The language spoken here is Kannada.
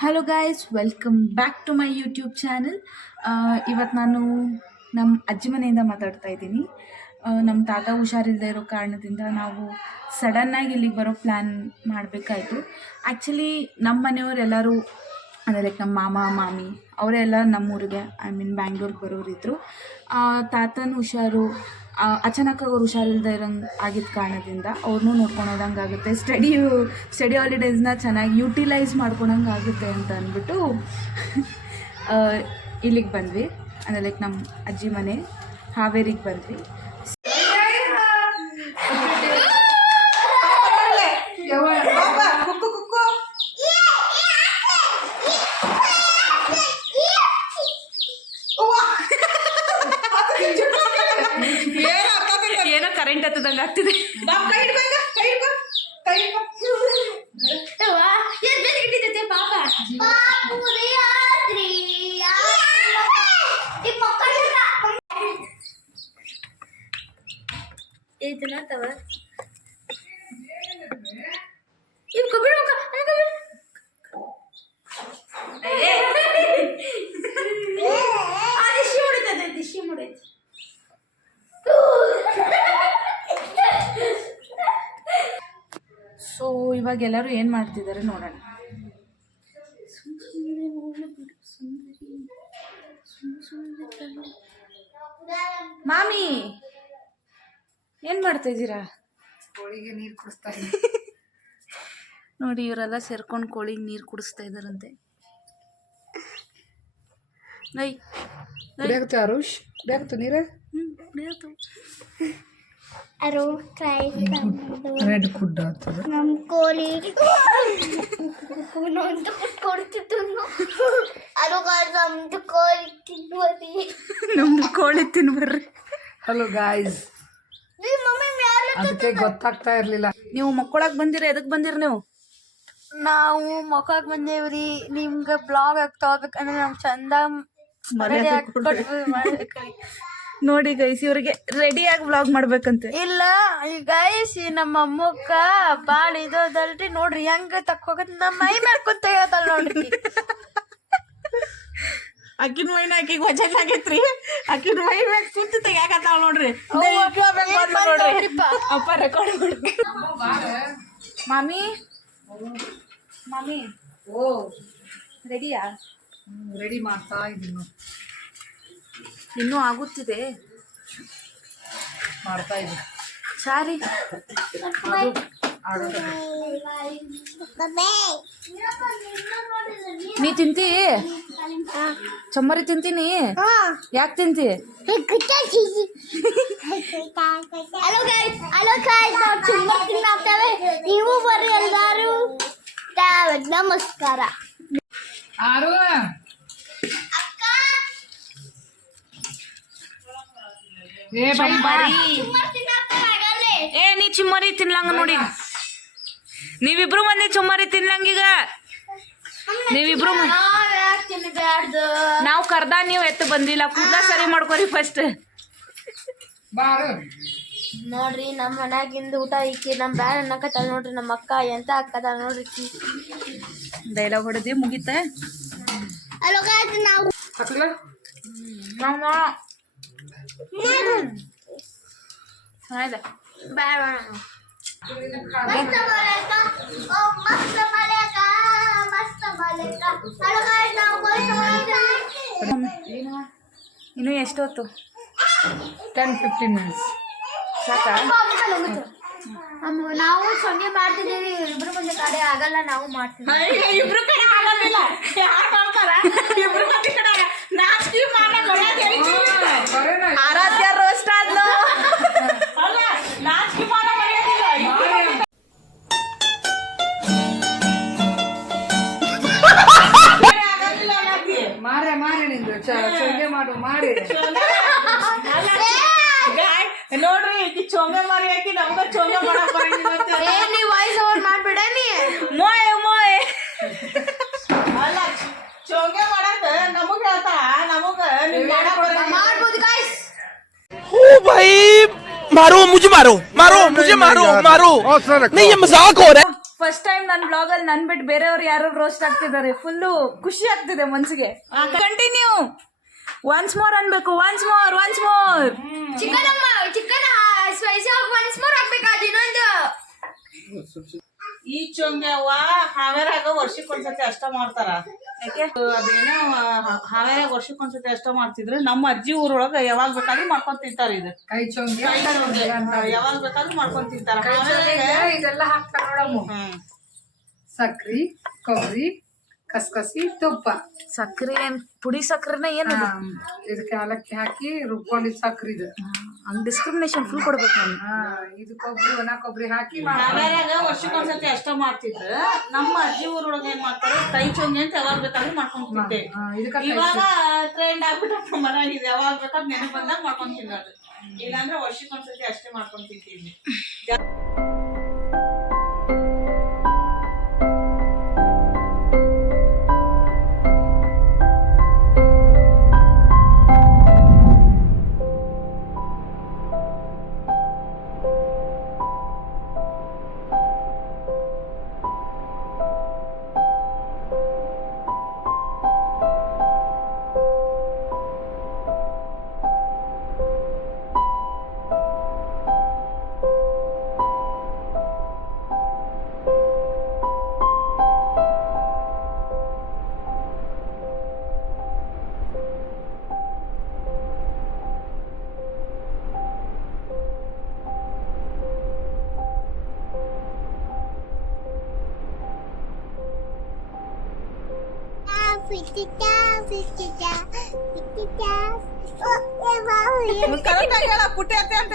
Hello guys, welcome back to my YouTube channel. ಇವತ್ತು ನಾನು ನಮ್ಮ ಅಜ್ಜಿ ಮನೆಯಿಂದ ಮಾತಾಡ್ತಾ ಇದ್ದೀನಿ. ನಮ್ಮ ತಾತ ಹುಷಾರಿಲ್ಲದೆ ಇರೋ ಕಾರಣದಿಂದ ನಾವು ಸಡನ್ನಾಗಿ ಇಲ್ಲಿಗೆ ಬರೋ ಪ್ಲ್ಯಾನ್ ಮಾಡಬೇಕಾಯ್ತು. ಆ್ಯಕ್ಚುಲಿ ನಮ್ಮ ಮನೆಯವರೆಲ್ಲರೂ ಅಂದರೆ ಲೈಕ್ ನಮ್ಮ ಮಾಮ ಮಾಮಿ ಅವರೆಲ್ಲ ನಮ್ಮೂರಿಗೆ ಬ್ಯಾಂಗ್ಳೂರಿಗೆ ಬರೋರಿದ್ದರು. ತಾತನ ಹುಷಾರು ಅಚಾನಕ್ಕಾಗಿ ಅವ್ರು ಹುಷಾರಿಲ್ಲದೆ ಇರೋಂಗೆ ಆಗಿದ್ದ ಕಾರಣದಿಂದ ಅವ್ರನ್ನೂ ನೋಡ್ಕೊಳೋದಂಗೆ ಆಗುತ್ತೆ, ಸ್ಟಡಿ ಹಾಲಿಡೇಸ್ನ ಚೆನ್ನಾಗಿ ಯೂಟಿಲೈಸ್ ಮಾಡ್ಕೊಳಂಗೆ ಆಗುತ್ತೆ ಅಂತ ಅಂದ್ಬಿಟ್ಟು ಇಲ್ಲಿಗೆ ಬಂದ್ವಿ. ಅಂದರೆ ಲೈಕ್ ನಮ್ಮ ಅಜ್ಜಿ ಮನೆ ಹಾವೇರಿಗೆ ಬಂದ್ವಿ. ಏನೋ ಕರೆಂಟ್ ಹತ್ತದಂಗೆ ಆಗ್ತಿದೆ. ಸೊ ಇವಾಗ ಎಲ್ಲರೂ ಏನು ಮಾಡ್ತಿದ್ದಾರೆ ನೋಡೋಣ. ಮಾಮಿ ಏನು ಮಾಡ್ತಾ ಇದ್ದೀರಾ? ಕೋಳಿಗೆ ನೀರು ಕುಡಿಸ್ತಾ ನೋಡಿ, ಇವರೆಲ್ಲ ಸೇರ್ಕೊಂಡು ಕೋಳಿಗೆ ನೀರು ಕುಡಿಸ್ತಾ ಇದ್ದಾರಂತೆ. ಕುಡಿಯಾಗುತ್ತೆ ಆರುಷ್, ಕುಡಿಯಾಗುತ್ತೆ ನೀರು. ರೆಡ್ ಫುಡ್ ಆಗ್ತದೆ. ನಮ್ಮ ಕೋಳಿ ಕೊಡ್ತಿತ್ತು. ನಮ್ದು ಕೋಳಿ ತಿನ್ಬರ್ರಿ, ನಮ್ದು ಕೋಳಿ ತಿನ್ಬರ್ರಿ. ಹಲೋ ಗಾಯ್ಸ್, ಅದಕ್ಕೆ ಗೊತ್ತಾಗ್ತಾ ಇರ್ಲಿಲ್ಲ. ನೀವು ಮಕ್ಕಳಾಗ ಬಂದಿರ? ಎದಕ್ ಬಂದಿರ ನೀವು? ನಾವು ಮಕ್ಕಳಾಗ ಬಂದೇವ್ರಿ. ನಿಮ್ಗೆ ಬ್ಲಾಗ್ ಆಗ್ತಾ ಹೋಗ್ಬೇಕಂದ್ರೆ ನಮ್ ಚಂದ ನೋಡಿ ಗೈಸ್, ಇವ್ರಿಗೆ ರೆಡಿಯಾಗಿ ವ್ಲಾಗ್ ಮಾಡ್ಬೇಕಂತೆ. ಇಲ್ಲ ಗೈಸ್, ನಮ್ಮ ಅಮ್ಮಕ್ಕ ಬಾಳ ಇದಲ್ರಿ. ನೋಡ್ರಿ ಹೆಂಗ ತಕ್ಕೋಗತ್ ನಮ್ಮ ಮೈ ಮೇಲೆ ಕುಂತ ಹೇಳ್ತಾಳ ನೋಡ್ರಿ. ಅಕ್ಕಿನ ಮೈನ ಆಕಿಗೆ ವಜನ್ ಆಗೈತ್ರಿ. ಅಕ್ಕಿನ ಮೈ ಮ್ಯಾಗ ಕುಂತು ತೆಗ್ಯಾಕತ್ತಾಳ ನೋಡ್ರಿ. ಅಪ್ಪ ರೆಕಾರ್ಡ್ ಮಾಡಿ. ಮಾಮಿ ಮಾಮಿ ಓ ರೆಡಿಯಾ? ರೆಡಿ ಮಾಡ್ತಾ ಇದ್ದೀನಿ. ಇನ್ನೂ ಆಗುತ್ತಿದೆ, ಮಾಡ್ತಾ ಇದ್ದೀನಿ. ಸಾರಿ ನೀ ತಿಂತಿ? ಚಮ್ಮರಿ ತಿಂತೀನಿ. ಯಾಕೆ ತಿಂತಿ? ನೀವು ಬರ್ರಿ ಎಲ್ಲಾರು. ನಮಸ್ಕಾರ. ಆರು ಏ ನೀ ಚುಮ್ಮರಿ ತಿನ್ಲಂಗ ನೋಡಿ. ನೀವಿಬ್ರು ಮಂದಿ ಚುಮ್ಮರಿ ತಿನ್ಲಂಗೀಗ. ನೀವಿಬ್ರು ನಾವು ಕರ್ದ ನೀವು ಎತ್ತು ಬಂದಿಲ್ಲ. ಕೂದಲ ಸರಿ ಮಾಡ್ಕೊರಿ ಫಸ್ಟ್. ನೋಡ್ರಿ, ನಮ್ಮ ಮನ್ಯಾಗಿಂದ ಊಟ ಇಕ್ಕಿ ನಮ್ಮ ಬ್ಯಾಡ ಅನ್ನಕತ್ತಾಳ ನೋಡ್ರಿ. ನಮ್ಮ ಅಕ್ಕ ಎಂತ ಹಾಕತಾಳ ನೋಡ್ರಿ. ಡೈಲಾಗ್ ಹೊಡೆದಿ ಮುಗಿತ. ನಾವು ಆಯ್ತಾ ಬ್ಯಾಡ ಇನ್ನು ಎಷ್ಟೊತ್ತು? 10-15 minutes ಸಾಕಾ? ನಾವು ಸೊನ್ನೆ ಮಾಡ್ತಿದ್ದೀವಿ. ಇಬ್ರು ಮುಂದೆ ಕಡೆ ಆಗಲ್ಲ, ನಾವು ಮಾಡ್ತೀವಿ. ಇಬ್ರು ಕಡೆ ಆಗಲ್ಲ. ಯಾರು ಮಾಡ್ತಾರ? ಇಬ್ರು ಮಂದಿ ಕಡೆ ಆರಾಧ್ಯ ರೋಸ್ಟ್ ಆದ್ಲು. ಈಕಿ ಚೋಂಗೆ ಮಾರಿ ಹಾಕಿ ನಮ್ಗ ಚೋಂಗೆ ಮಾಡಕ್ ಬರಂಗಿಲ್ಲ ಅಂತ. ಏ ನೀ ವಾಯ್ಸ್ ಓವರ್ ಮಾಡ್ಬಿಡ ನೀ. ಮೋಯ್ ಮೋಯ್ ಅಲ್ಲ ಚೋಂಗೆ ಮಾಡಕ ನಮಗ ಹೇಳ್ತಾ ನಮಗ ನಿಮ್ ಮಾಡಕ್ ಬರಂಗಿಲ್ಲ. ಮಾಡ್ಬೋದು ಗಾಯ್ಸ್. ओ भाई मारो मुझे मारो मारो मुझे मारो मारो नहीं ये मजाक हो रहा है. ಫಸ್ಟ್ ಟೈಮ್ ನನ್ನ ಬ್ಲಾಗ್ ಅಲ್ಲಿ ನನ್ ಬಿಟ್ಟು ಬೇರೆಯವ್ರು ಯಾರು ರೋಸ್ಟ್ ಆಗ್ತಿದ್ದಾರೆ. ಫುಲ್ಲು ಖುಷಿ ಆಗ್ತಿದೆ ಮನ್ಸಿಗೆ. ಕಂಟಿನ್ಯೂ ಒನ್ಸ್ ಮೋರ್ ಅನ್ಬೇಕು. ಒನ್ಸ್ ಮೋರ್ ಚಿಕನ್ ಅಮ್ಮ ಚಿಕನ್ ಸ್ಪೈಸಿ ಆಗಿ ಒನ್ಸ್ ಮೋರ್ ಹಾಕ್ಬೇಕಾದ ಇನ್ನೊಂದು. ಈ ಚೊಂಗೆ ಅವ್ವ ಹಾವೇರಾಗ ವರ್ಷಕ್ಕೊಂದ್ಸತಿ ಅಷ್ಟ ಮಾಡ್ತಾರ. ಯಾಕೆ ಅದೇನೋ ಹಾವೇರಾಗ ವರ್ಷಕ್ಕೊಂದ್ಸತಿ ಅಷ್ಟ ಮಾಡ್ತಿದ್ರು. ನಮ್ಮ ಅಜ್ಜಿ ಊರೊಳಗ ಯಾವಾಗ ಬೇಕಾದ್ರೂ ಮಾಡ್ಕೊಂಡ್ ತಿಂತಾರ. ಇದು ಕೈ ಚೊಂಗಿ ಯಾವಾಗ ಬೇಕಾದ್ರೂ ಮಾಡ್ಕೊಂಡ್ ತಿಂತಾರ. ಇದೆಲ್ಲ ಹಾಕ್ತಾರ ನೋಡಮ್ಮ. ಸಕ್ರಿ ಕೊಬ್ಬರಿ ಕಸ್ಕಸಿ ತುಪ್ಪ ಸಕ್ಕರೆ ಏನ್ ಪುಡಿ ಸಕ್ಕರೆನ ಏನದು? ಇದಕ್ಕೆ ಏಲಕ್ಕಿ ಹಾಕಿ ರುಬ್ಕೊಂಡಿದ್ ಸಕ್ರಿ ಇದು. ಹಂಗ್ ಡಿಸ್ಕ್ರಿಮಿನೇಷನ್ ಫುಲ್ ಕೊಡ್ಬೇಕು ನಾನು. ಇದು ಕೊಬ್ಬರಿ ಒಣ ಕೊಬ್ಬರಿ ಹಾಕಿ ಹಾವೇರಾಗ ವರ್ಷಕ್ಕೊಂದ್ಸತಿ ಅಷ್ಟ ಮಾಡ್ತಿದ್ರು. ನಮ್ಮ ಅಜ್ಜಿ ಊರೊಳಗ ಏನ್ ಮಾಡ್ತಾರೆ ಕೈ ಚೊಂಗಿ ಅಂತ ಯಾವಾಗ ಬೇಕಾದ್ರೂ ಮಾಡ್ಕೊಂಡ್ ತಿಂತೆ. ಇವಾಗ ಟ್ರೆಂಡ್ ಆಗ್ಬಿಟ್ಟು ಮನ್ಯಾಗ ಇದು ಯಾವಾಗ ಬೇಕಾದ್ ನೆನಪು ಬಂದಾಗ ಮಾಡ್ಕೊಂಡ್ ತಿನ್ನೋದು. ಇಲ್ಲಾಂದ್ರೆ ವರ್ಷಕ್ಕೊಂದ್ಸತಿ ಅಷ್ಟೇ ಮಾಡ್ಕೊಂಡ್ ತಿಂತೀವಿ. ಪುಟ್ಟಿ ಅತ್ತೆ ಅಂತ